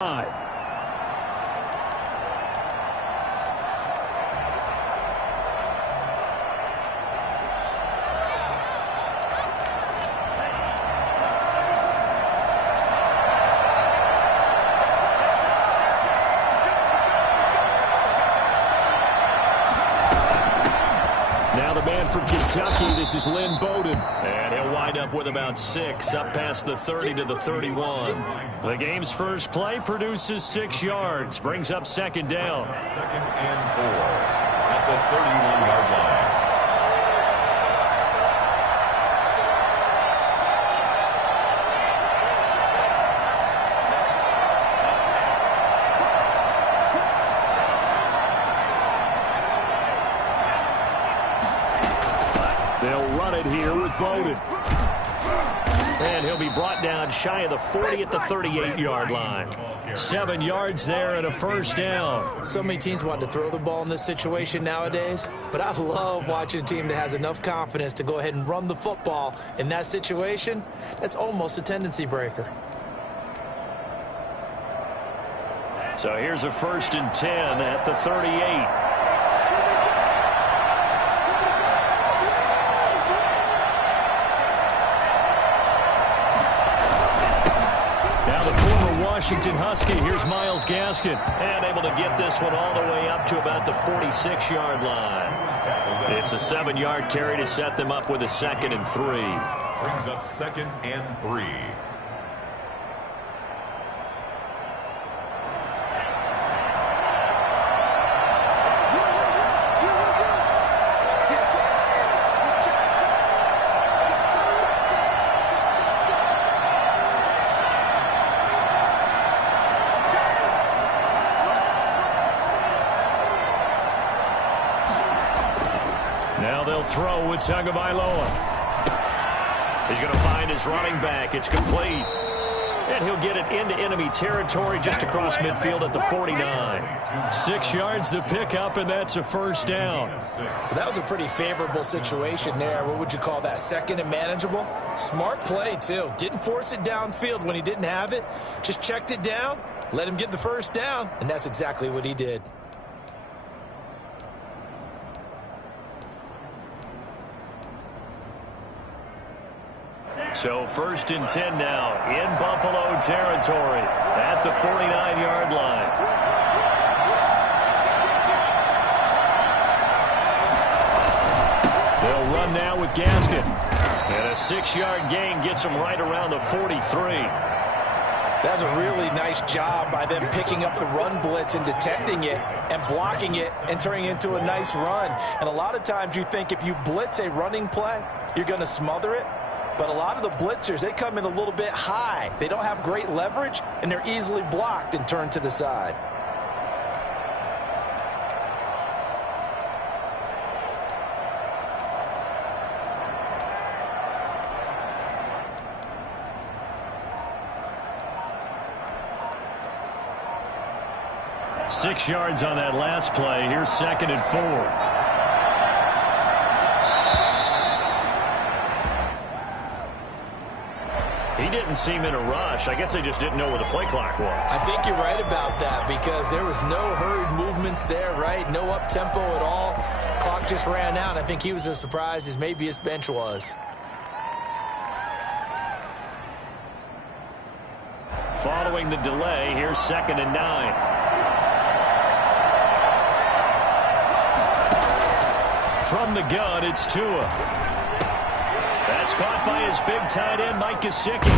5. Now the man from Kentucky, this is Lynn Bowden. And he'll wind up with about 6, up past the 30 to the 31. The game's first play produces 6 yards, brings up second down. Second and 4 at the 31-yard line. They'll run it here with Bowden. And he'll be brought down shy of the 40 at the 38-yard line. 7 yards there and a first down. So many teams want to throw the ball in this situation nowadays, but I love watching a team that has enough confidence to go ahead and run the football in that situation. That's almost a tendency breaker. So here's a 1st and 10 at the 38. Washington Husky, here's Myles Gaskin, and able to get this one all the way up to about the 46-yard line. It's a 7-yard carry to set them up with a 2nd and 3. Brings up 2nd and 3. Now they'll throw with Tagovailoa. He's going to find his running back. It's complete. And he'll get it into enemy territory just across midfield at the 49. 6 yards the pickup, and that's a first down. That was a pretty favorable situation there. What would you call that? 2nd and manageable? Smart play, too. Didn't force it downfield when he didn't have it. Just checked it down, let him get the first down, and that's exactly what he did. So 1st and 10 now in Buffalo territory at the 49-yard line. They'll run now with Gaskin. And a 6-yard gain gets them right around the 43. That's a really nice job by them picking up the run blitz and detecting it and blocking it and turning it into a nice run. And a lot of times you think if you blitz a running play, you're going to smother it. But a lot of the blitzers, they come in a little bit high. They don't have great leverage, and they're easily blocked and turned to the side. Six yards on that last play. Here's 2nd and 4. He didn't seem in a rush. I guess they just didn't know where the play clock was. I think you're right about that because there was no hurried movements there, right? No up-tempo at all. Clock just ran out. I think he was as surprised as maybe his bench was. Following the delay, here's 2nd and 9. From the gun, it's Tua. That's caught by his big tight end, Mike Gesicki.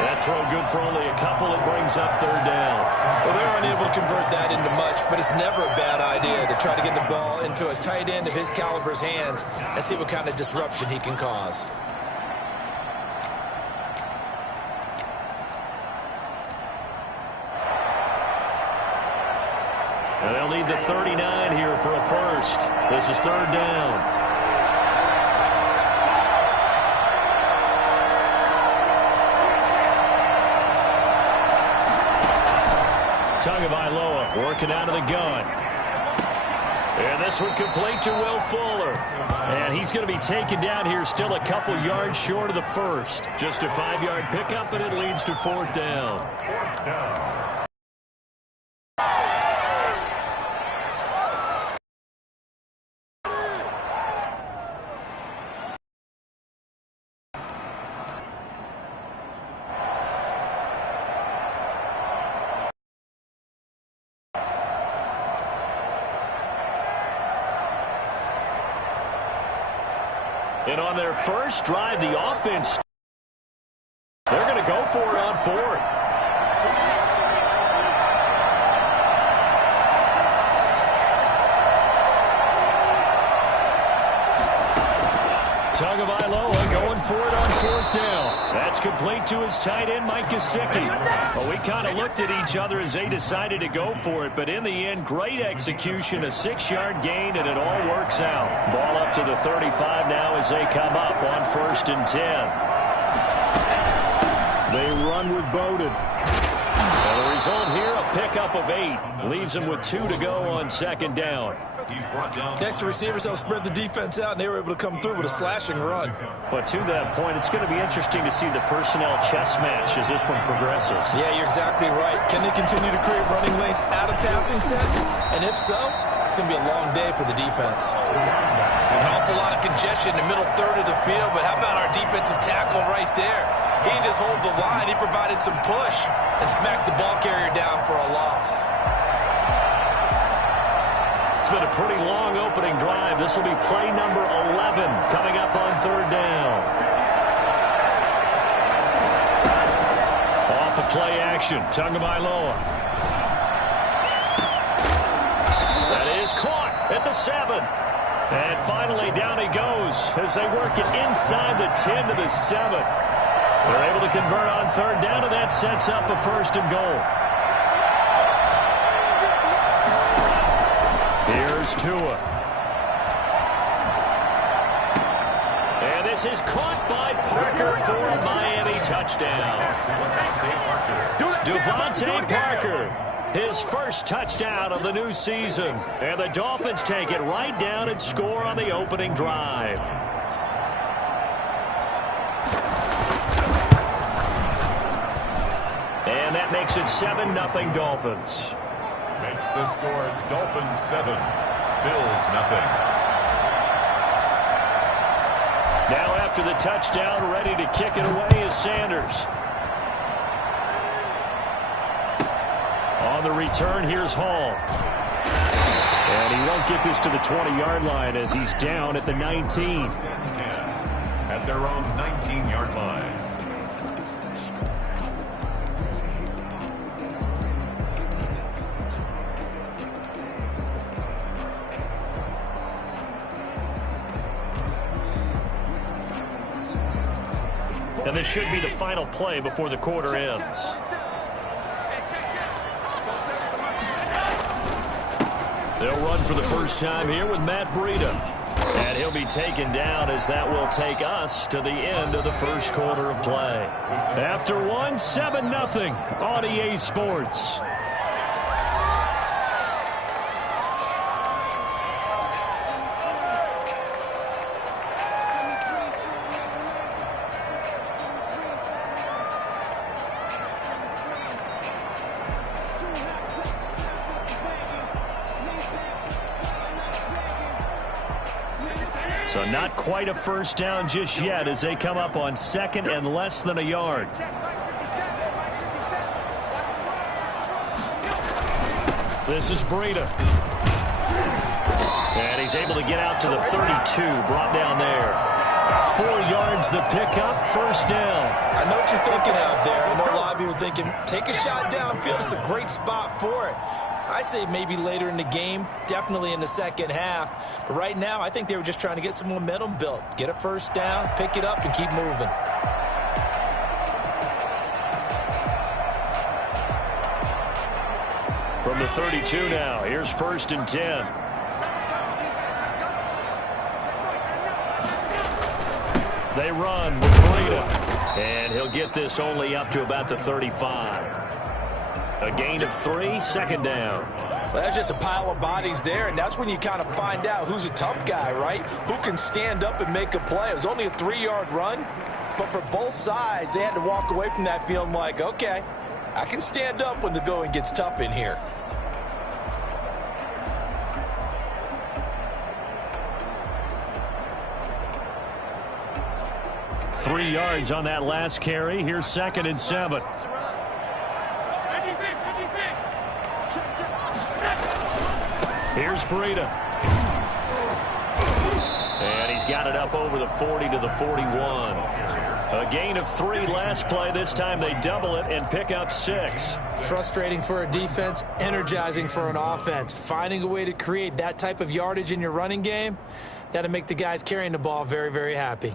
That throw good for only a couple. It brings up 3rd down. Well, they're unable to convert that into much, but it's never a bad idea to try to get the ball into a tight end of his caliber's hands and see what kind of disruption he can cause. And they'll need the 39 here for a first. This is 3rd down. Tagovailoa working out of the gun. And this one complete to Will Fuller. And he's going to be taken down here, still a couple yards short of the first. Just a 5-yard pickup, and it leads to 4th down. And on their first drive, the offense, they're going to go for it on 4th. Tagovailoa going for it on 4th down. That's complete to his tight end, Mike Gesicki. Well, we kind of looked at each other as they decided to go for it, but in the end, great execution, a 6-yard gain, and it all works out. Ball up to the 35 now as they come up on 1st and 10. They run with Bowden. And the result here, a pickup of 8. Leaves them with 2 to go on 2nd down. Next to receivers help spread the defense out, and they were able to come through with a slashing run. But to that point, it's going to be interesting to see the personnel chess match as this one progresses. Yeah, you're exactly right. Can they continue to create running lanes out of passing sets? And if so, it's going to be a long day for the defense. An awful lot of congestion in the middle third of the field, but how about our defensive tackle right there? He didn't just hold the line. He provided some push and smacked the ball carrier down for a loss. It's been a pretty long opening drive. This will be play number 11 coming up on 3rd down. Off of play action, Tagovailoa. That is caught at the 7. And finally down he goes as they work it inside the 10 to the 7. They're able to convert on 3rd down, and that sets up a 1st and goal. Here's Tua. And this is caught by Parker for a Miami touchdown. Devontae Parker, his first touchdown of the new season. And the Dolphins take it right down and score on the opening drive. And that makes it 7-0 Dolphins. Makes the score Dolphins 7, Bills nothing. Now after the touchdown, ready to kick it away is Sanders. On the return, here's Hall. And he won't get this to the 20-yard line as he's down at the 19. At their own 19-yard line. And this should be the final play before the quarter ends. They'll run for the first time here with Matt Breida. And he'll be taken down as that will take us to the end of the first quarter of play. After one, 7-0 on EA Sports. So not quite a first down just yet as they come up on 2nd and less than a yard. This is Breida. And he's able to get out to the 32, brought down there. 4 yards the pickup, first down. I know what you're thinking out there. I know a lot of people are thinking, take a shot downfield. It's a great spot for it. I'd say maybe later in the game, definitely in the second half. But right now, I think they were just trying to get some momentum built. Get a first down, pick it up, and keep moving. From the 32 now, here's 1st and 10. They run with Breida. And he'll get this only up to about the 35. A gain of 3, 2nd down. Well, that's just a pile of bodies there, and that's when you kind of find out who's a tough guy, right? Who can stand up and make a play. It was only a 3-yard run, but for both sides, they had to walk away from that feeling like, okay, I can stand up when the going gets tough in here. Three yards on that last carry. Here's 2nd and 7. Here's Breida. And he's got it up over the 40 to the 41. A gain of 3 last play. This time they double it and pick up 6. Frustrating for a defense, energizing for an offense. Finding a way to create that type of yardage in your running game, that'll make the guys carrying the ball very, very happy.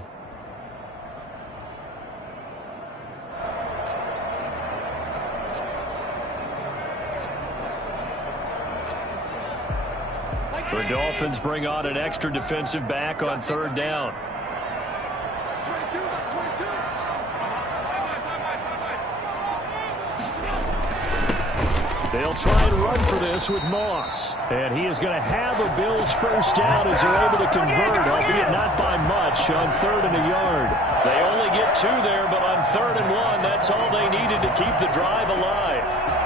The Dolphins bring on an extra defensive back on 3rd down. They'll try and run for this with Moss. And he is going to have a Bills first down as they're able to convert, albeit not by much, on 3rd and a yard. They only get 2 there, but on 3rd and 1, that's all they needed to keep the drive alive.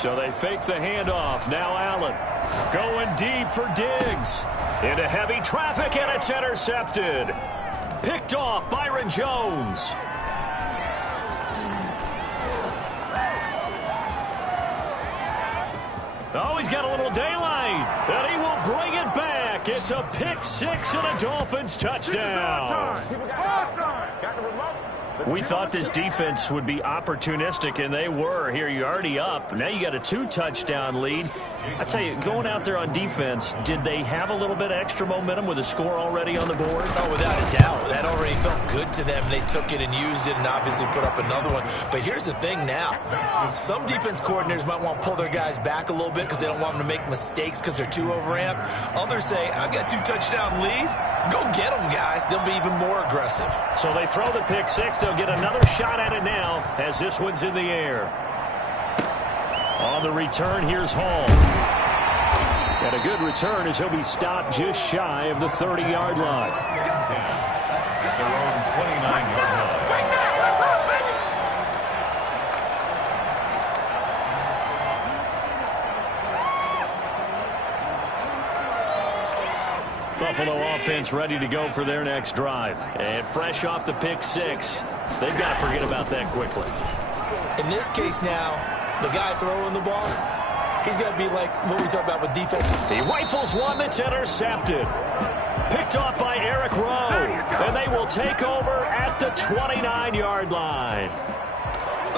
So they fake the handoff. Now Allen going deep for Diggs. Into heavy traffic, and it's intercepted. Picked off Byron Jones. Oh, he's got a little daylight, and he will bring it back. It's a pick 6 and a Dolphins touchdown. We thought this defense would be opportunistic, and they were. Here, you're already up. Now you got a 2-touchdown lead. I tell you, going out there on defense, did they have a little bit of extra momentum with a score already on the board? Oh, without a doubt. That already felt good to them. They took it and used it and obviously put up another one. But here's the thing now. Some defense coordinators might want to pull their guys back a little bit because they don't want them to make mistakes because they're too overamped. Others say, I've got a 2-touchdown lead. Go get them, guys. They'll be even more aggressive. So they throw the pick 6. They'll get another shot at it now as this one's in the air. On the return, here's Hall. And a good return as he'll be stopped just shy of the 30-yard line. At their own 29-yard line. Buffalo offense ready to go for their next drive. And fresh off the pick 6, they've got to forget about that quickly. In this case now, the guy throwing the ball, he's got to be like what we talk about with defense. He rifles one that's intercepted. Picked off by Eric Rowe. And they will take over at the 29-yard line.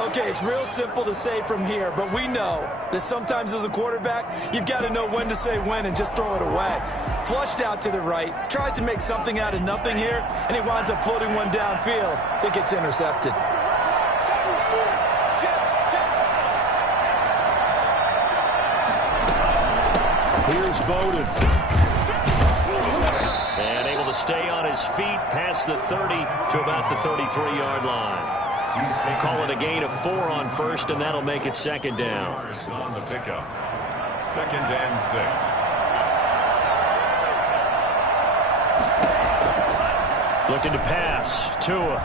Okay, it's real simple to say from here, but we know that sometimes as a quarterback, you've got to know when to say when and just throw it away. Flushed out to the right, tries to make something out of nothing here, and he winds up floating one downfield that gets intercepted. Here's Bowden. And able to stay on his feet past the 30 to about the 33-yard line. Call it a gain of 4 on first, and that'll make it 2nd down. On the pickup. 2nd and 6. Looking to pass. Tua.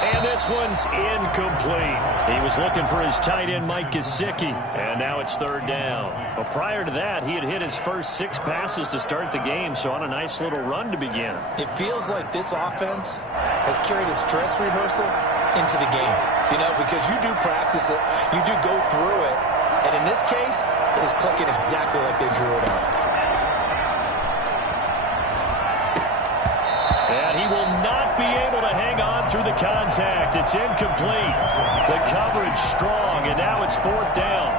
And this one's incomplete. He was looking for his tight end, Mike Gesicki. And now it's 3rd down. But prior to that, he had hit his first 6 passes to start the game, so on a nice little run to begin. It feels like this offense has carried a stress rehearsal into the game. You know, because you do practice it, you do go through it, and in this case, it is clicking exactly like they drew it up. And he will not be able to hang on through the contact. It's incomplete. The coverage strong, and now it's 4th down.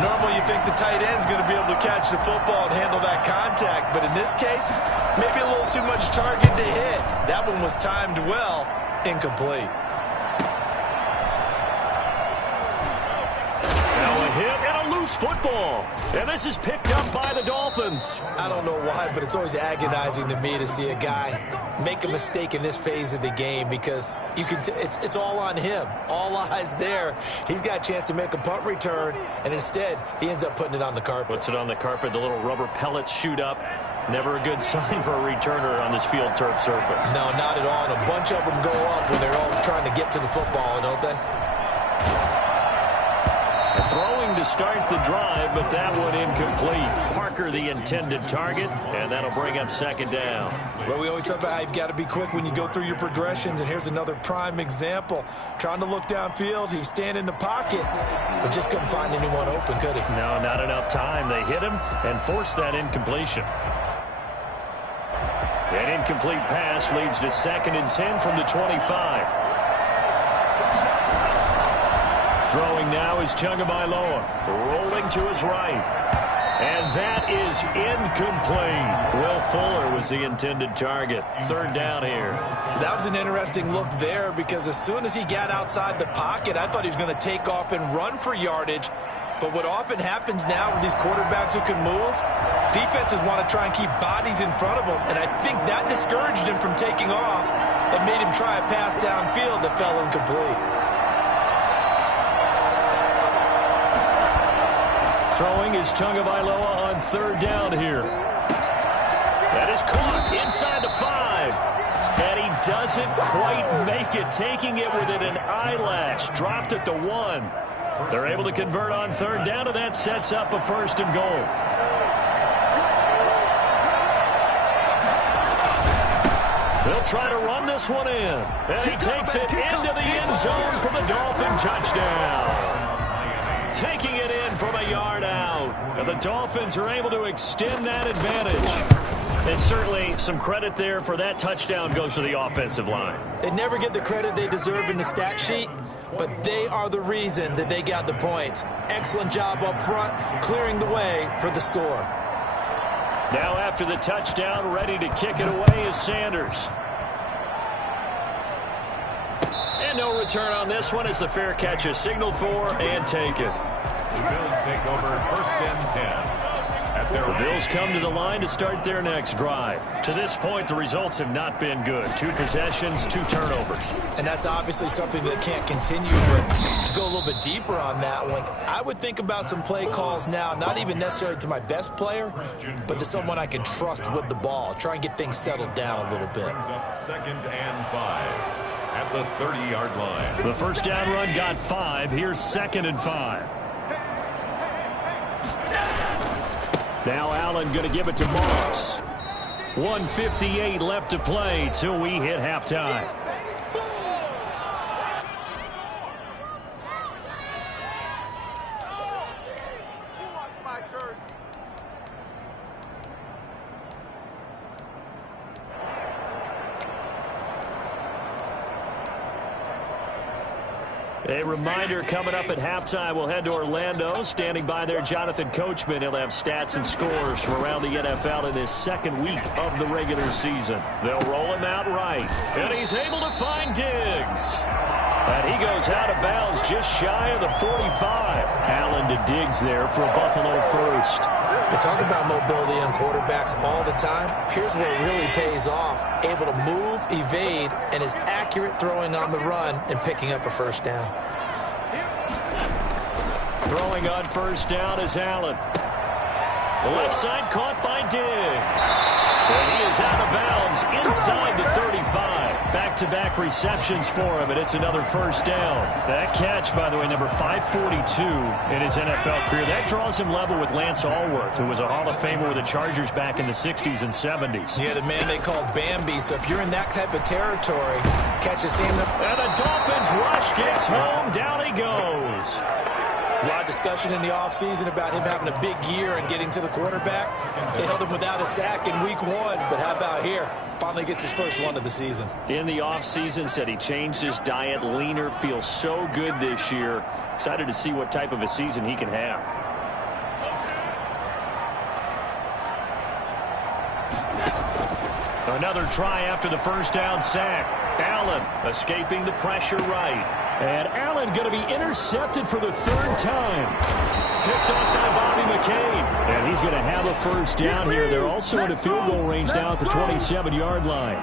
Normally, you think the tight end's going to be able to catch the football and handle that contact, but in this case, maybe a little too much target to hit. That one was timed well, incomplete. Now a hit and a loose football, and this is picked up by the Dolphins. I don't know why, but it's always agonizing to me to see a guy make a mistake in this phase of the game because you can it's all on him. All eyes there. He's got a chance to make a punt return, and instead he ends up putting it on the carpet. Puts it on the carpet. The little rubber pellets shoot up. Never a good sign for a returner on this field turf surface. No, not at all. And a bunch of them go up when they're all trying to get to the football, don't they? Throwing to start the drive, but that one incomplete. Parker the intended target, and that'll bring up second down. Well, we always talk about how you've got to be quick when you go through your progressions, and here's another prime example. Trying to look downfield, he was standing in the pocket, but just couldn't find anyone open, could he? No, not enough time. They hit him and forced that incompletion. An incomplete pass leads to 2nd and 10 from the 25. Throwing now is Tagovailoa, rolling to his right. And that is incomplete. Will Fuller was the intended target. 3rd down here. That was an interesting look there because as soon as he got outside the pocket, I thought he was going to take off and run for yardage. But what often happens now with these quarterbacks who can move, defenses want to try and keep bodies in front of them. And I think that discouraged him from taking off and made him try a pass downfield that fell incomplete. Throwing is Tagovailoa on 3rd down here. That is caught inside the 5. And he doesn't quite make it, taking it within an eyelash. Dropped at the 1. They're able to convert on 3rd down, and that sets up a 1st and goal. They'll try to run this one in. And he takes it into the end zone for the Dolphin touchdown. Taking it in from a yard out. And the Dolphins are able to extend that advantage. And certainly some credit there for that touchdown goes to the offensive line. They never get the credit they deserve in the stat sheet, but they are the reason that they got the points. Excellent job up front, clearing the way for the score. Now after the touchdown, ready to kick it away is Sanders. And no return on this one as the fair catch is signaled for and taken. The Bills take over 1st and 10. The Bills come to the line to start their next drive. To this point, the results have not been good. 2 possessions, 2 turnovers. And that's obviously something that can't continue, but to go a little bit deeper on that one, I would think about some play calls now, not even necessarily to my best player, but to someone I can trust with the ball. Try and get things settled down a little bit. 2nd and 5 at the 30-yard line. The 1st down run got 5. Here's 2nd and 5. Now Allen going to give it to Moss. 1:58 left to play till we hit halftime. A reminder coming up at halftime, we'll head to Orlando. Standing by there, Jonathan Coachman. He'll have stats and scores from around the NFL in his 2nd week of the regular season. They'll roll him out right. And he's able to find Diggs. And he goes out of bounds just shy of the 45. Allen to Diggs there for a Buffalo first. They talk about mobility on quarterbacks all the time. Here's where it really pays off. Able to move, evade, and is accurate throwing on the run and picking up a 1st down. Throwing on 1st down is Allen. The left side caught by Diggs. And he is out of bounds inside the 35. Back-to-back receptions for him, and it's another 1st down. That catch, by the way, number 542 in his NFL career. That draws him level with Lance Allworth, who was a Hall of Famer with the Chargers back in the 60s and 70s. Yeah, the man they called Bambi. So if you're in that type of territory, catch the same. And the Dolphins rush gets home. Down he goes. There's a lot of discussion in the offseason about him having a big year and getting to the quarterback. They held him without a sack in week 1, but how about here? Finally gets his first one of the season. In the offseason, said he changed his diet, leaner, feels so good this year. Excited to see what type of a season he can have. Another try after the first down sack. Allen escaping the pressure right. And Allen going to be intercepted for the third time. Picked off by Bobby McCain. And he's going to have a first down here. They're also in a field goal range down at the 27-yard line.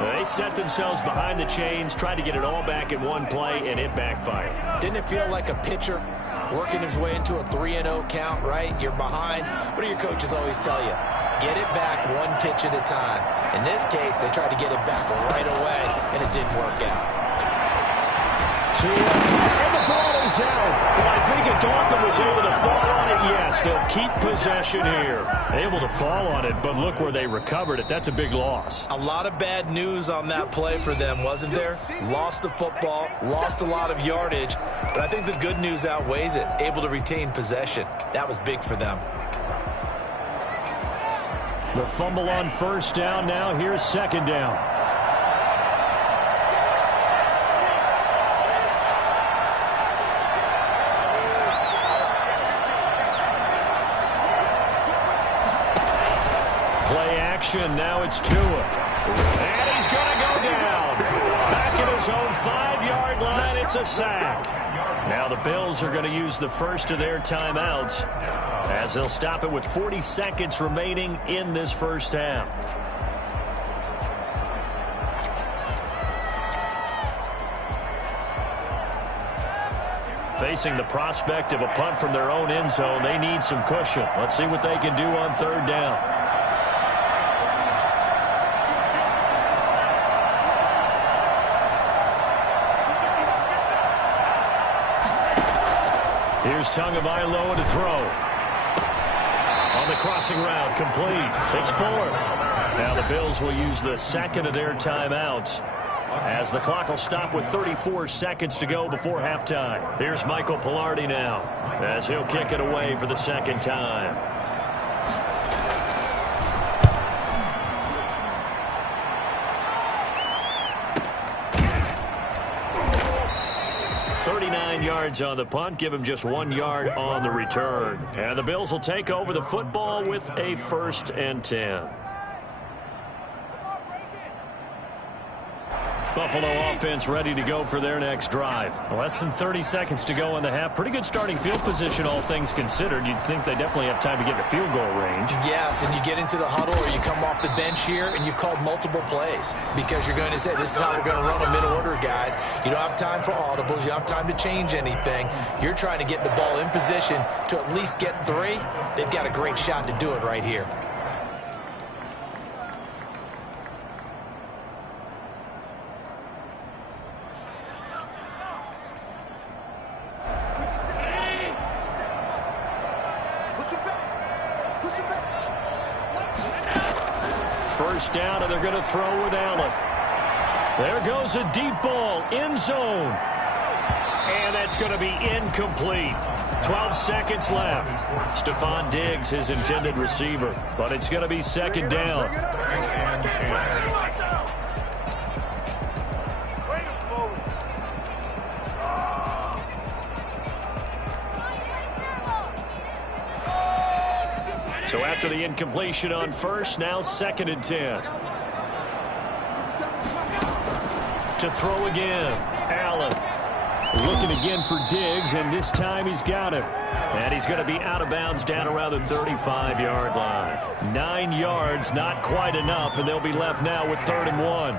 They set themselves behind the chains, tried to get it all back in one play, and it backfired. Didn't it feel like a pitcher working his way into a 3-0 count, right? You're behind. What do your coaches always tell you? Get it back one pitch at a time. In this case, they tried to get it back right away, and it didn't work out. And the ball is out. Well, I think if Dolphin was able to fall on it, yes, they'll keep possession here. Able to fall on it, but look where they recovered it. That's a big loss. A lot of bad news on that play for them, wasn't there? Lost the football, lost a lot of yardage, but I think the good news outweighs it. Able to retain possession. That was big for them. The fumble on first down now. Here's second down. Play action. Now it's Tua. And he's going to go down. Back at his own 5-yard line. It's a sack. Now the Bills are going to use the first of their timeouts as they'll stop it with 40 seconds remaining in this first half. Facing the prospect of a punt from their own end zone, they need some cushion. Let's see what they can do on third down. Here's Tagovailoa to throw. On the crossing route, complete. It's Fuller. Now the Bills will use the second of their timeouts as the clock will stop with 34 seconds to go before halftime. Here's Michael Pilardi now as he'll kick it away for the second time. Yards on the punt, give him just 1 yard on the return. And the Bills will take over the football with a 1st and 10. Buffalo offense ready to go for their next drive. Less than 30 seconds to go in the half. Pretty good starting field position, all things considered. You'd think they definitely have time to get in the field goal range. Yes, and you get into the huddle or you come off the bench here and you've called multiple plays because you're going to say, this is how we're going to run them in order, guys. You don't have time for audibles. You don't have time to change anything. You're trying to get the ball in position to at least get 3. They've got a great shot to do it right here. First down, and they're going to throw with Allen. There goes a deep ball, end zone. And that's going to be incomplete. 12 seconds left. Stephon Diggs, his intended receiver. But it's going to be second down. So after the incompletion on first, now 2nd and 10. To throw again, Allen. Looking again for Diggs, and this time he's got him. And he's going to be out of bounds down around the 35-yard line. 9 yards, not quite enough, and they'll be left now with 3rd and 1.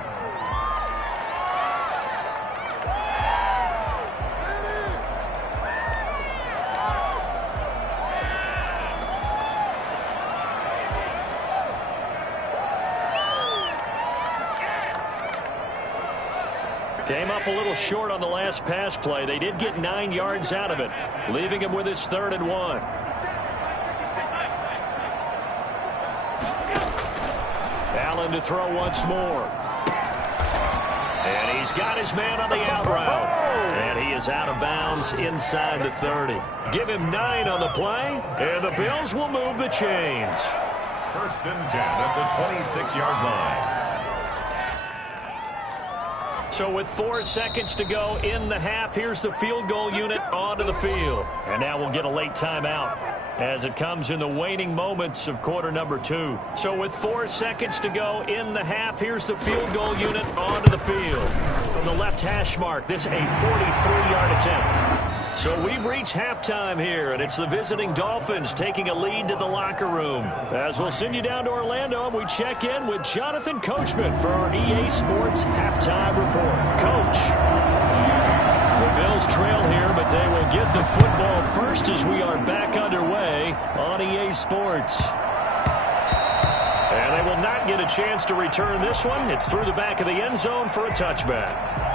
Came up a little short on the last pass play. They did get 9 yards out of it, leaving him with his 3rd and 1. Allen to throw once more. And he's got his man on the out route. And he is out of bounds inside the 30. Give him 9 on the play, and the Bills will move the chains. 1st and 10 at the 26-yard line. So with 4 seconds to go in the half, here's the field goal unit onto the field. And now we'll get a late timeout as it comes in the waning moments of quarter number 2. So with 4 seconds to go in the half, here's the field goal unit onto the field. From the left hash mark, this a 43-yard attempt. So we've reached halftime here, and it's the visiting Dolphins taking a lead to the locker room. As we'll send you down to Orlando, and we check in with Jonathan Coachman for our EA Sports Halftime Report. Coach. The Bills trail here, but they will get the football first as we are back underway on EA Sports. And they will not get a chance to return this one. It's through the back of the end zone for a touchback.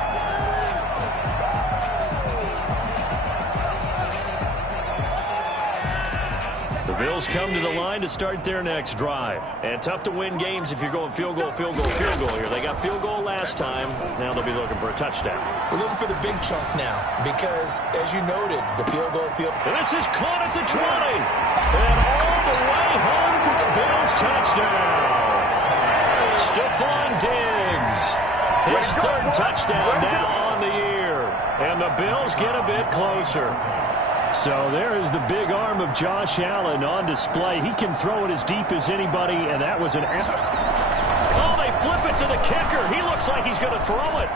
Bills come to the line to start their next drive. And tough to win games if you're going field goal, field goal, field goal here. They got field goal last time. Now they'll be looking for a touchdown. We're looking for the big chunk now because, as you noted, the field goal. And this is caught at the 20. And all the way home for the Bills touchdown. Stephon Diggs. His third touchdown now on the year. And the Bills get a bit closer. So there is the big arm of Josh Allen on display. He can throw it as deep as anybody, and that was an... Oh, they flip it to the kicker. He looks like he's going to throw it.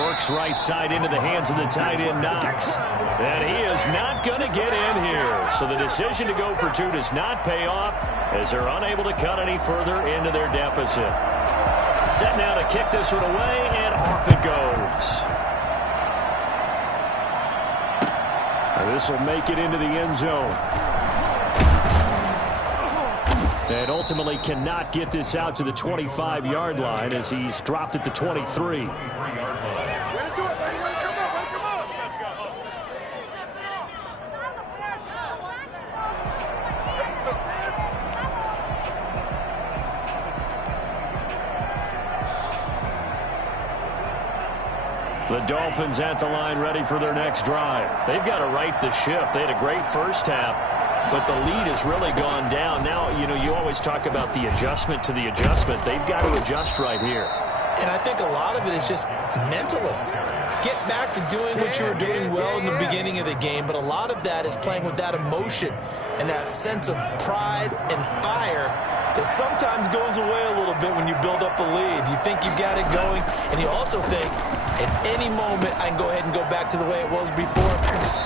Works right side into the hands of the tight end, Knox. And he is not going to get in here. So the decision to go for 2 does not pay off as they're unable to cut any further into their deficit. Set now to kick this one away, and off it goes. This will make it into the end zone. And ultimately cannot get this out to the 25-yard line as he's dropped at the 23. The Dolphins at the line ready for their next drive. They've got to right the ship. They had a great first half, but the lead has really gone down. Now, you always talk about the adjustment to the adjustment. They've got to adjust right here. And I think a lot of it is just mentally. Get back to doing what you were doing well in the beginning of the game, but a lot of that is playing with that emotion and that sense of pride and fire that sometimes goes away a little bit when you build up a lead. You think you've got it going, and you also think, at any moment, I can go ahead and go back to the way it was before.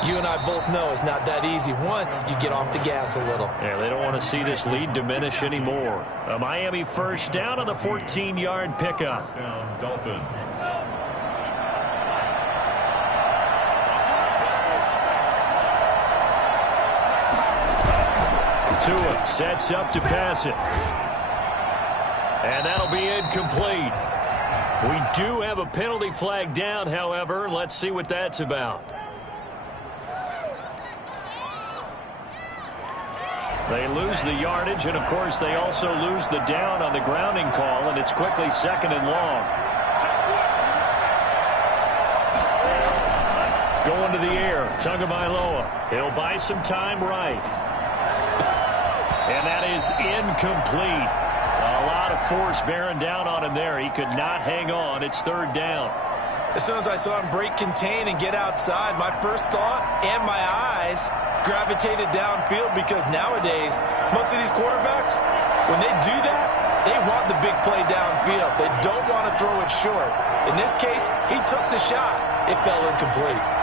You and I both know it's not that easy once you get off the gas a little. Yeah, they don't want to see this lead diminish anymore. A Miami first down on the 14-yard pickup. Down, Dolphins. Tua sets up to pass it. And that'll be incomplete. We do have a penalty flag down, however. Let's see what that's about. They lose the yardage, and, of course, they also lose the down on the grounding call, and it's quickly 2nd and long. Going to the air, Tagovailoa. He'll buy some time right. And that is incomplete. A lot of force bearing down on him there. He could not hang on. It's 3rd down. As soon as I saw him break contain and get outside, my first thought and my eyes gravitated downfield because nowadays, most of these quarterbacks, when they do that, they want the big play downfield. They don't want to throw it short. In this case, he took the shot. It fell incomplete.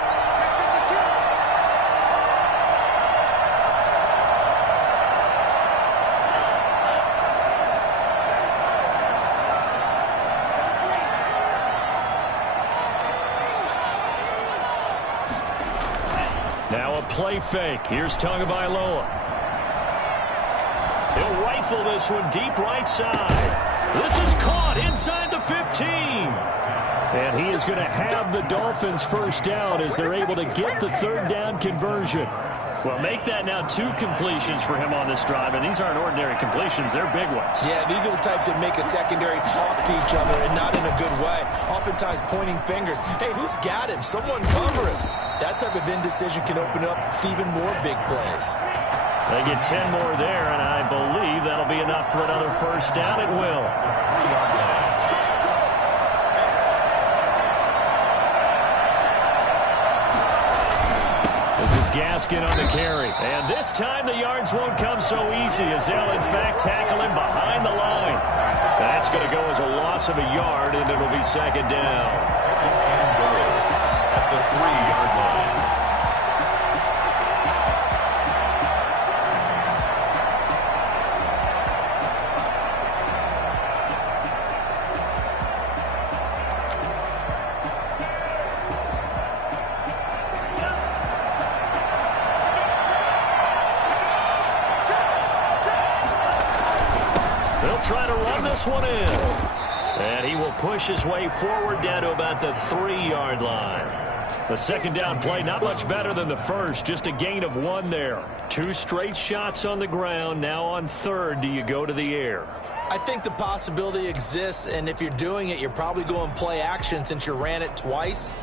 Play fake. Here's Tagovailoa. He'll rifle this one deep right side. This is caught inside the 15. And he is going to have the Dolphins first down as they're able to get the 3rd down conversion. Well, make that now 2 completions for him on this drive, and these aren't ordinary completions. They're big ones. Yeah, these are the types that make a secondary talk to each other, and not in a good way. Oftentimes pointing fingers. Hey, who's got him? Someone cover him. That type of indecision can open up to even more big plays. They get 10 more there, and I believe that'll be enough for another first down. It will. This is Gaskin on the carry. And this time the yards won't come so easy as they'll, in fact, tackle him behind the line. That's going to go as a loss of a yard, and it'll be second down. Second and goal at the 3-yard line. Try to run this one in. And he will push his way forward down to about the 3-yard line. The second down play, not much better than the first, just a gain of 1 there. 2 straight shots on the ground. Now on third, do you go to the air? I think the possibility exists, and if you're doing it, you're probably going play action since you ran it twice.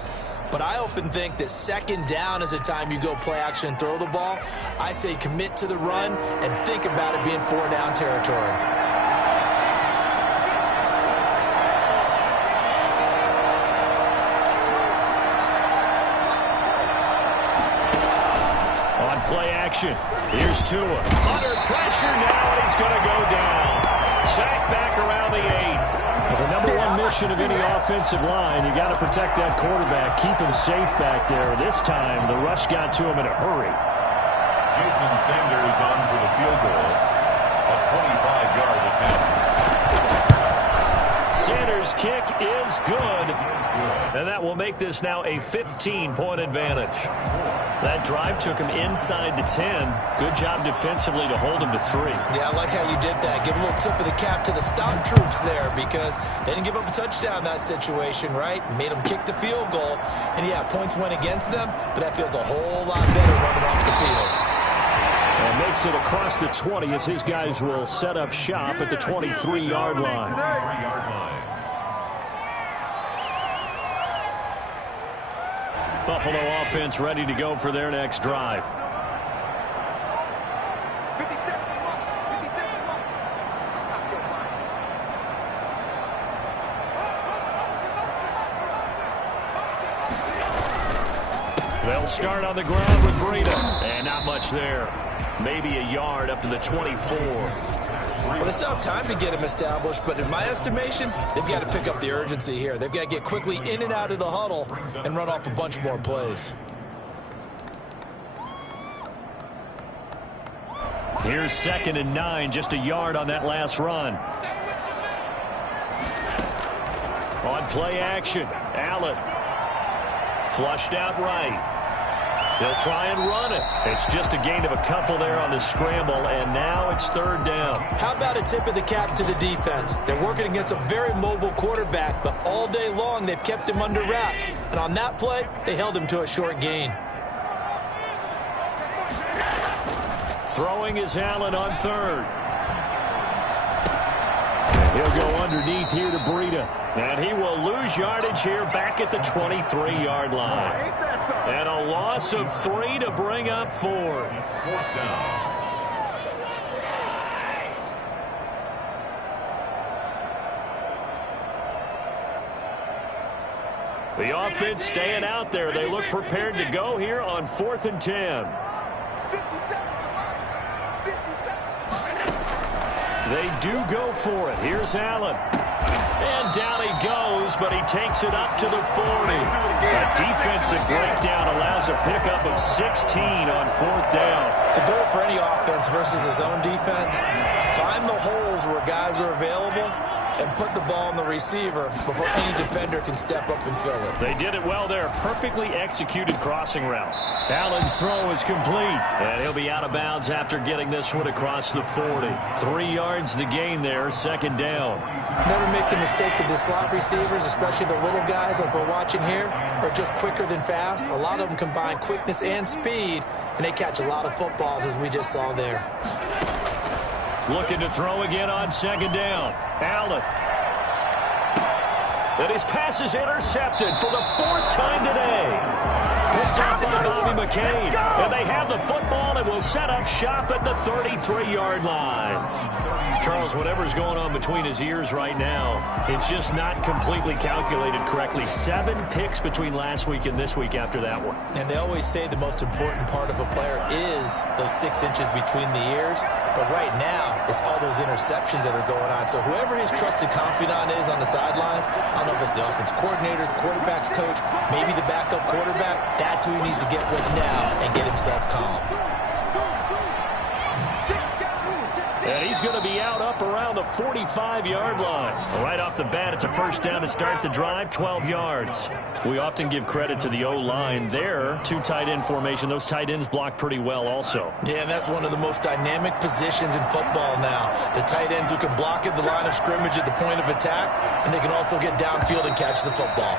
But I often think that second down is a time you go play action and throw the ball. I say commit to the run and think about it being 4-down territory. Play action. Here's Tua. Under pressure now, and he's going to go down. Sack back around the 8. Well, the number one mission of any offensive line, you got to protect that quarterback, keep him safe back there. This time, the rush got to him in a hurry. Jason Sanders on for the field goal. A 25-yard attempt. Sanders' kick is good. And that will make this now a 15-point advantage. That drive took him inside the 10. Good job defensively to hold him to 3. Yeah, I like how you did that. Give a little tip of the cap to the stop troops there because they didn't give up a touchdown in that situation, right? Made them kick the field goal. And, yeah, points went against them, but that feels a whole lot better running off the field. And makes it across the 20 as his guys will set up shop at the 23-yard line. Buffalo offense ready to go for their next drive. They'll start on the ground with Breida. And not much there. Maybe a yard up to the 24. Well, they still have time to get him established, but in my estimation, they've got to pick up the urgency here. They've got to get quickly in and out of the huddle and run off a bunch more plays. Here's 2nd and 9, just a yard on that last run. On play action, Allen. Flushed out right. They'll try and run it. It's just a gain of a couple there on the scramble, and now it's 3rd down. How about a tip of the cap to the defense? They're working against a very mobile quarterback, but all day long they've kept him under wraps. And on that play, they held him to a short gain. Throwing is Allen on 3rd. He'll go underneath here to Breida. And he will lose yardage here back at the 23-yard line. And a loss of 3 to bring up 4th. 4th down. The offense staying out there. They look prepared to go here on 4th and 10. They do go for it. Here's Allen. And down he goes, but he takes it up to the 40. A defensive breakdown allows a pickup of 16 on 4th down. To go for any offense versus his own defense, find the holes where guys are available and put the ball on the receiver before any defender can step up and fill it. They did it well there. Perfectly executed crossing route. Allen's throw is complete, and he'll be out of bounds after getting this one across the 40. 3 yards the gain there, 2nd down. Never make the mistake that the slot receivers, especially the little guys like we're watching here, are just quicker than fast. A lot of them combine quickness and speed, and they catch a lot of footballs, as we just saw there. Looking to throw again on 2nd down. Allen. And his pass is intercepted for the 4th time today. Picked up by Bobby McCain. And they have the football and will set up shop at the 33-yard line. Charles, whatever's going on between his ears right now, it's just not completely calculated correctly. 7 picks between last week and this week after that one. And they always say the most important part of a player is those 6 inches between the ears. But right now, it's all those interceptions that are going on. So whoever his trusted confidant is on the sidelines, I don't know if it's the offense coordinator, the quarterback's coach, maybe the backup quarterback, that's who he needs to get with now and get himself calm. And he's going to be out up around the 45-yard line. Right off the bat, it's a first down to start the drive, 12 yards. We often give credit to the O-line there. 2 tight end formation. Those tight ends block pretty well also. Yeah, and that's one of the most dynamic positions in football now. The tight ends who can block at the line of scrimmage at the point of attack, and they can also get downfield and catch the football.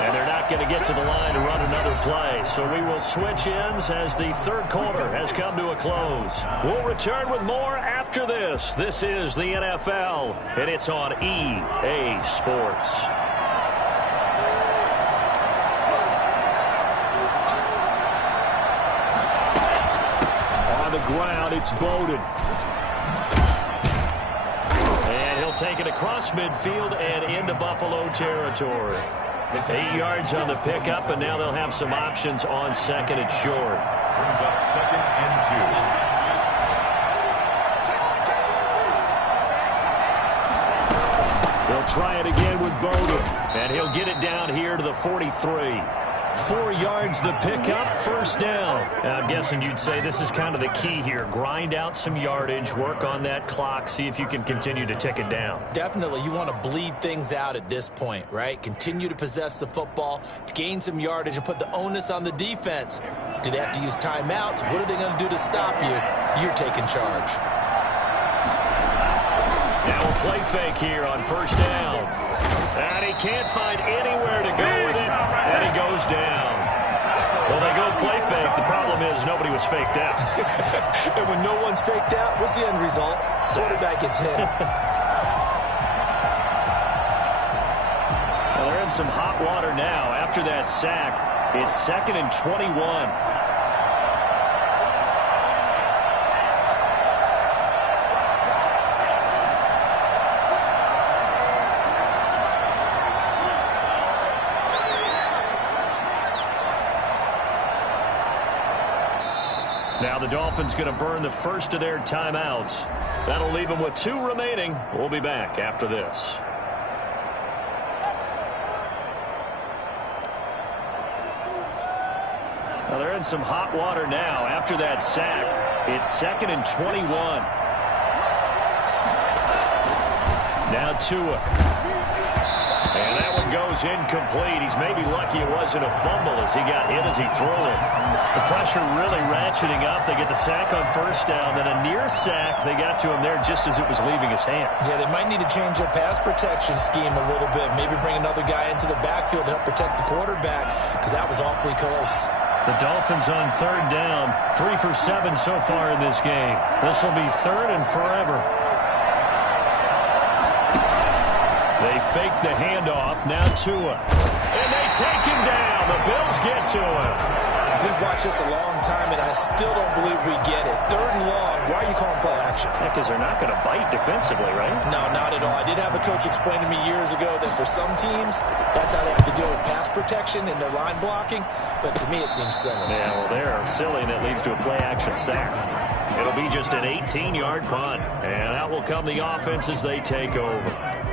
And they're not going to get to the line to run another play. So we will switch ends as the third quarter has come to a close. We'll return with more after this. This is the NFL, and it's on EA Sports. On the ground, it's Bowden. And he'll take it across midfield and into Buffalo territory. 8 yards on the pickup, and now they'll have some options on second and short. Brings up 2nd and 2. They'll try it again with Bowden. And he'll get it down here to the 43. 4 yards the pickup, first down. I'm guessing you'd say this is kind of the key here. Grind out some yardage, work on that clock, see if you can continue to tick it down. Definitely, you want to bleed things out at this point, right? Continue to possess the football, gain some yardage, and put the onus on the defense. Do they have to use timeouts? What are they going to do to stop you? You're taking charge. Now a play fake here on first down. And he can't find anywhere to go with it, and he goes down. Well, they go play fake. The problem is nobody was faked out. And when no one's faked out, what's the end result? Quarterback gets hit. Well, they're in some hot water now. After that sack, it's 2nd and 21. Now the Dolphins going to burn the first of their timeouts. That'll leave them with 2 remaining. We'll be back after this. Well, they're in some hot water now. After that sack, it's 2nd and 21. Now Tua. And that one goes incomplete. He's maybe lucky it wasn't a fumble as he got hit as he threw it. The pressure really ratcheting up. They get the sack on first down. Then a near sack. They got to him there just as it was leaving his hand. Yeah, they might need to change their pass protection scheme a little bit. Maybe bring another guy into the backfield to help protect the quarterback because that was awfully close. The Dolphins on third down. 3 for 7 so far in this game. This will be 3rd and forever. They fake the handoff. Now Tua. And they take him down. The Bills get to him. We've watched this a long time, and I still don't believe we get it. 3rd and long. Why are you calling play action? Yeah, because they're not going to bite defensively, right? No, not at all. I did have a coach explain to me years ago that for some teams, that's how they have to deal with pass protection and their line blocking. But to me, it seems silly. Yeah, well, they're silly, and it leads to a play-action sack. It'll be just an 18-yard punt. And out will come the offense as they take over.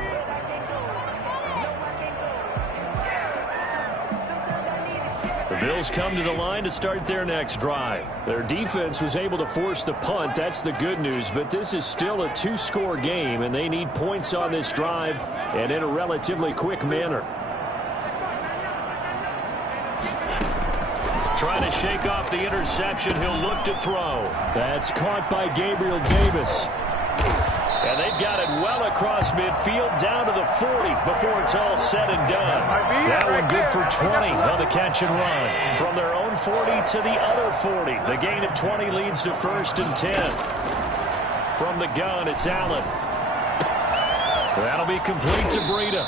The Bills come to the line to start their next drive. Their defense was able to force the punt. That's the good news. But this is still a 2-score game, and they need points on this drive and in a relatively quick manner. Trying to shake off the interception. He'll look to throw. That's caught by Gabriel Davis. And they've got it well across midfield down to the 40 before it's all said and done. That one good for 20 on the catch and run. From their own 40 to the other 40. The gain of 20 leads to 1st and 10. From the gun, it's Allen. That'll be complete to Breida.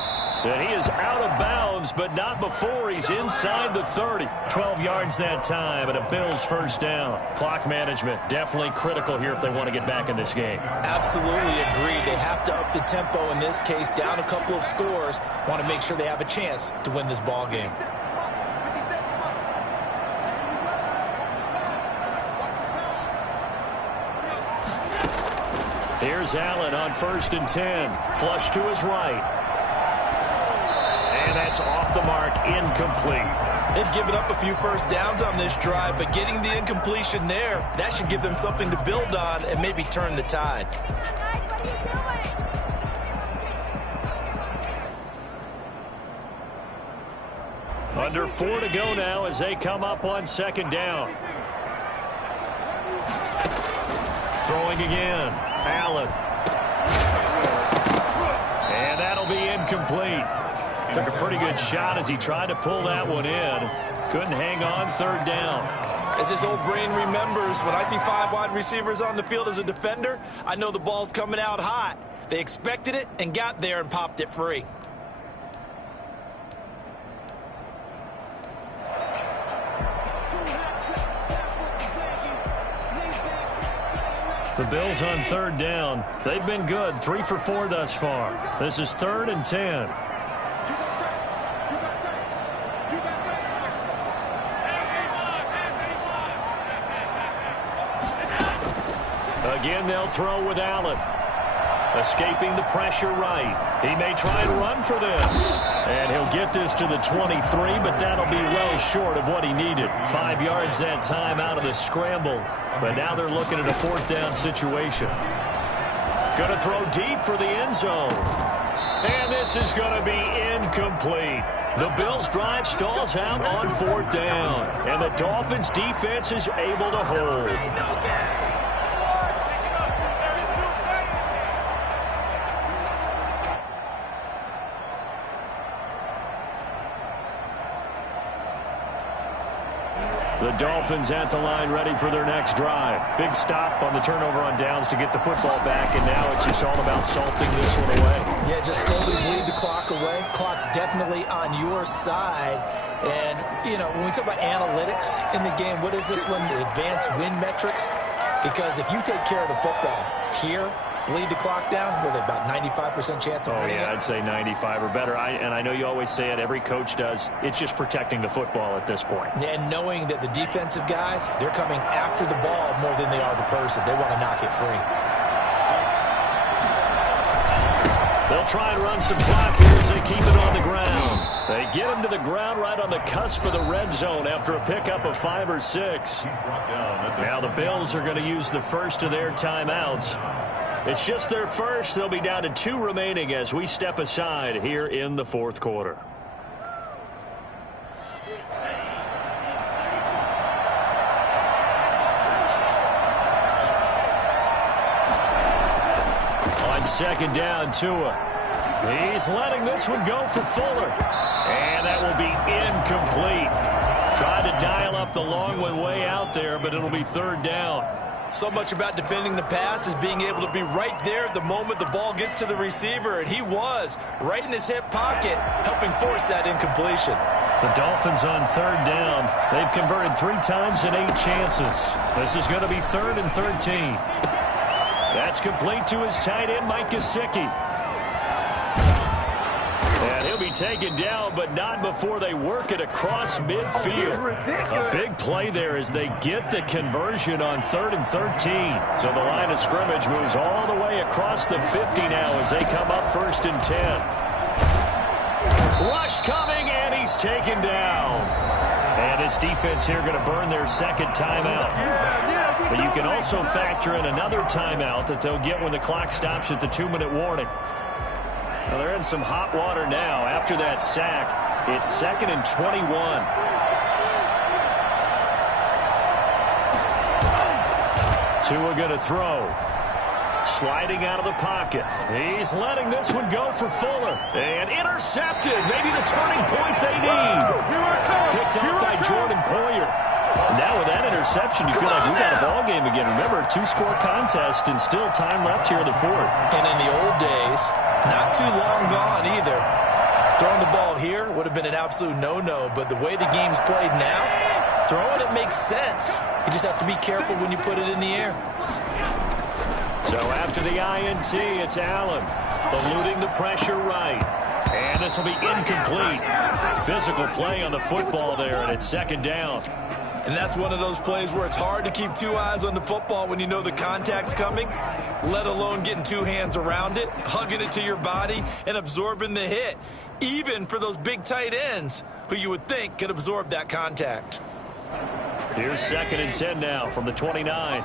And he is out of bounds, but not before he's inside the 30. 12 yards that time, and a Bills first down. Clock management definitely critical here if they want to get back in this game. Absolutely agreed. They have to up the tempo in this case, down a couple of scores. Want to make sure they have a chance to win this ball game. Here's Allen on 1st and 10. Flush to his right. And that's off the mark, incomplete. They've given up a few first downs on this drive, but getting the incompletion there, that should give them something to build on and maybe turn the tide. Under 4 to go now as they come up on 2nd down. Throwing again. Allen. And that'll be incomplete. Took a pretty good shot as he tried to pull that one in. Couldn't hang on 3rd down. As his old brain remembers, when I see 5 wide receivers on the field as a defender, I know the ball's coming out hot. They expected it and got there and popped it free. The Bills on 3rd down. They've been good, 3 for 4 thus far. This is 3rd and 10. Again, they'll throw with Allen. Escaping the pressure right. He may try and run for this. And he'll get this to the 23, but that'll be well short of what he needed. 5 yards that time out of the scramble. But now they're looking at a 4th down situation. Going to throw deep for the end zone. And this is going to be incomplete. The Bills' drive stalls out on 4th down. And the Dolphins' defense is able to hold. The Dolphins at the line ready for their next drive. Big stop on the turnover on downs to get the football back, and now it's just all about salting this one away. Yeah, just slowly bleed the clock away. Clock's definitely on your side. And, you know, when we talk about analytics in the game, what is this one? The advanced win metrics? Because if you take care of the football here, bleed the clock down, with about 95% chance of winning it. I'd say 95 or better. And I know you always say it, every coach does. It's just protecting the football at this point. And knowing that the defensive guys, they're coming after the ball more than they are the person. They want to knock it free. They'll try and run some clock here as they keep it on the ground. They get him to the ground right on the cusp of the red zone after a pickup of 5 or 6. Now the Bills are going to use the first of their timeouts. It's just their first. They'll be down to 2 remaining as we step aside here in the 4th quarter. On 2nd down, Tua. He's letting this one go for Fuller. And that will be incomplete. Tried to dial up the long one way out there, but it'll be 3rd down. So much about defending the pass is being able to be right there at the moment the ball gets to the receiver, and he was right in his hip pocket, helping force that incompletion. The Dolphins on 3rd down. They've converted 3 times in 8 chances. This is going to be 3rd and 13. That's complete to his tight end, Mike Gesicki. And he'll be taken down, but not before they work it across midfield. A big play there as they get the conversion on 3rd and 13. So the line of scrimmage moves all the way across the 50 now as they come up 1st and 10. Rush coming, and he's taken down. And this defense here going to burn their 2nd timeout. But you can also factor in another timeout that they'll get when the clock stops at the 2-minute warning. Well, they're in some hot water now. After that sack, it's 2nd and 21. Tua going to throw. Sliding out of the pocket. He's letting this one go for Fuller. And intercepted. Maybe the turning point they need. Picked up by Jordan Poyer. Now with that interception, you feel like we got a ball game again. Remember, 2-score contest and still time left here in the 4th. And in the old days, not too long gone either, Throwing the ball here would have been an absolute no-no, but the way the game's played now, throwing it makes sense. You just have to be careful when you put it in the air. So after the INT, it's Allen eluding the pressure right. And this will be incomplete. Physical play on the football there, and it's second down. And that's one of those plays where it's hard to keep two eyes on the football when you know the contact's coming, let alone getting two hands around it, hugging it to your body, and absorbing the hit, even for those big tight ends who you would think could absorb that contact. Here's 2nd and 10 now from the 29.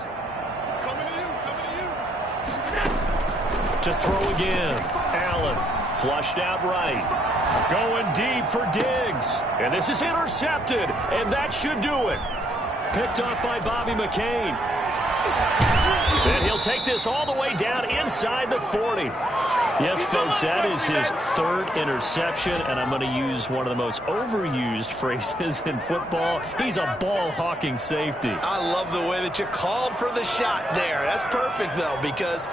To throw again. Allen flushed out right. Going deep for Diggs. And this is intercepted. And that should do it. Picked off by Bobby McCain. And he'll take this all the way down inside the 40. Yes, folks, that is his 3rd interception, and I'm going to use one of the most overused phrases in football. He's a ball-hawking safety. I love the way that you called for the shot there. That's perfect, though, because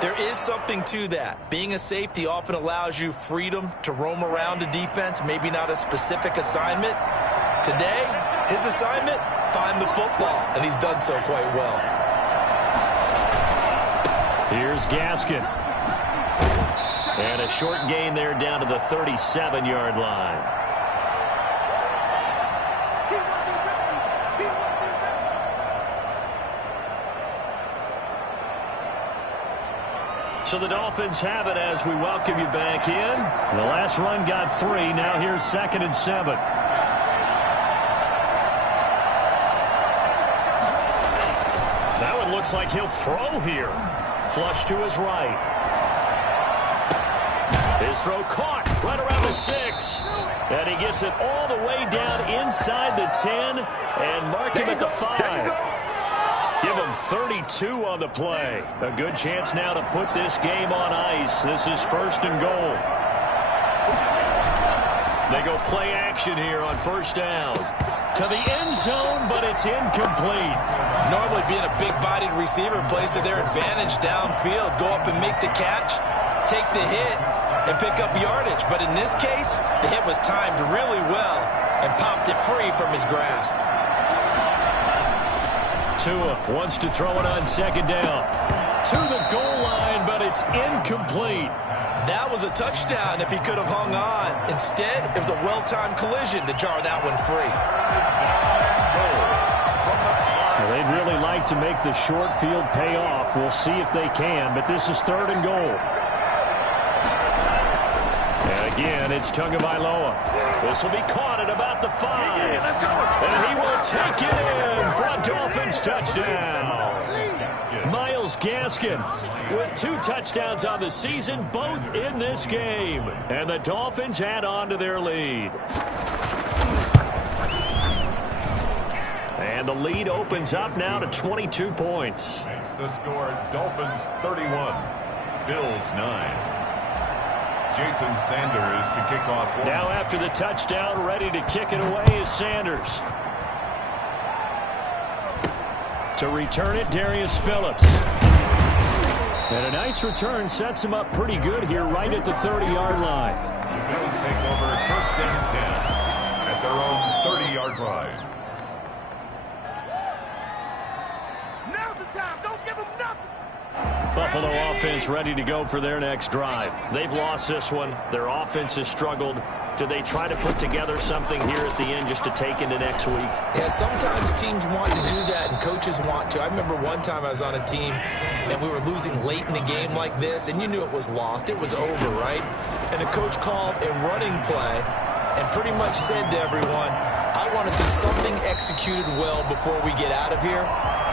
there is something to that. Being a safety often allows you freedom to roam around a defense, maybe not a specific assignment. Today, his assignment, find the football, and he's done so quite well. Here's Gaskin. And a short gain there down to the 37-yard line. So the Dolphins have it as we welcome you back in. The last run got 3. Now here's 2nd and 7. That one looks like he'll throw here. Flush to his right. His throw caught right around the 6. And he gets it all the way down inside the 10 and mark him at the 5. Give him 32 on the play. A good chance now to put this game on ice. This is 1st and goal. They go play action here on 1st down. To the end zone, but it's incomplete. Normally being a big-bodied receiver plays to their advantage downfield. Go up and make the catch, take the hit, and pick up yardage. But in this case, the hit was timed really well and popped it free from his grasp. Tua wants to throw it on 2nd down. To the goal line, but it's incomplete. That was a touchdown if he could have hung on. Instead, it was a well-timed collision to jar that one free. Well, they'd really like to make the short field pay off. We'll see if they can, but this is 3rd and goal. And again, it's Tagovailoa. This will be caught at about the 5. And he will take it in for a Dolphins touchdown. Myles Gaskin with 2 touchdowns on the season, both in this game. And the Dolphins add on to their lead. And the lead opens up now to 22 points. Makes the score Dolphins 31, Bills 9. Jason Sanders to kick off. Now after the touchdown, ready to kick it away is Sanders. To return it, Darius Phillips. And a nice return sets him up pretty good here right at the 30-yard line. The Bills take over 1st and 10 at their own 30-yard line. Now's the time. Don't give them nothing. Buffalo offense ready to go for their next drive. They've lost this one. Their offense has struggled. Do they try to put together something here at the end just to take into next week? Yeah, sometimes teams want to do that and coaches want to. I remember one time I was on a team and we were losing late in the game like this, and you knew it was lost. It was over, right? And the coach called a running play and pretty much said to everyone, I want to see something executed well before we get out of here.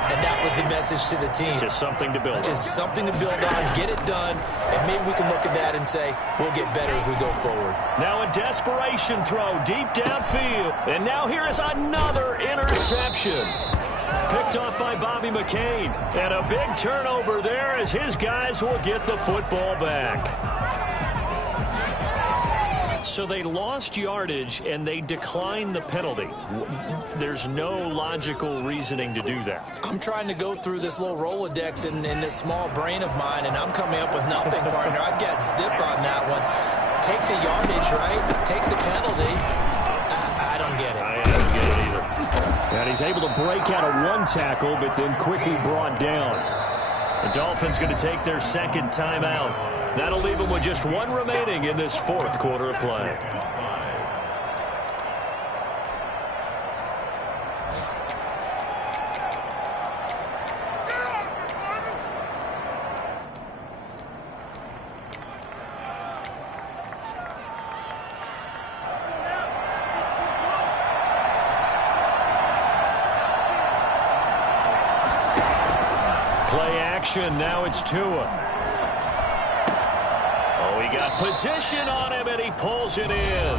And that was the message to the team. Just something to build on. Just something to build on, get it done, and maybe we can look at that and say, we'll get better as we go forward. Now a desperation throw deep downfield. And now here is another interception. Picked off by Bobby McCain. And a big turnover there as his guys will get the football back. So they lost yardage and they declined the penalty. There's no logical reasoning to do that. I'm trying to go through this little Rolodex in this small brain of mine, and I'm coming up with nothing, partner. I got zip on that one. Take the yardage, right? Take the penalty. I don't get it. I don't get it either. And he's able to break out of one tackle, but then quickly brought down. The Dolphins going to take their second timeout. That'll leave them with just one remaining in this fourth quarter of play. Now it's Tua. Oh, he got position on him, and he pulls it in.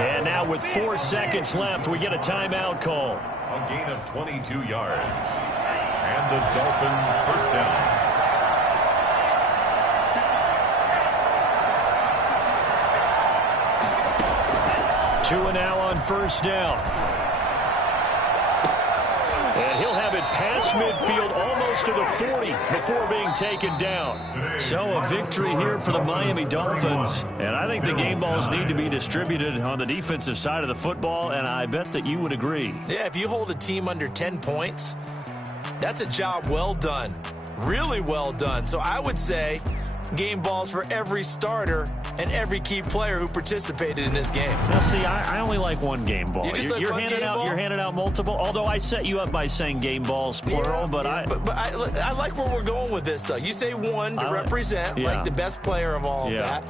And now with 4 seconds left, we get a timeout call. A gain of 22 yards. And the Dolphin first down. Tua now on first down. And he'll have it past midfield almost to the 40 before being taken down. So a victory here for the Miami Dolphins. And I think the game balls need to be distributed on the defensive side of the football, and I bet that you would agree. Yeah, if you hold a team under 10 points, that's a job well done. Really well done. So I would say game balls for every starter and every key player who participated in this game. Now, see, I only like one game ball. You're handing out multiple. Although I set you up by saying game balls plural, but I like where we're going with this. Though you say one to represent like the best player of all of that.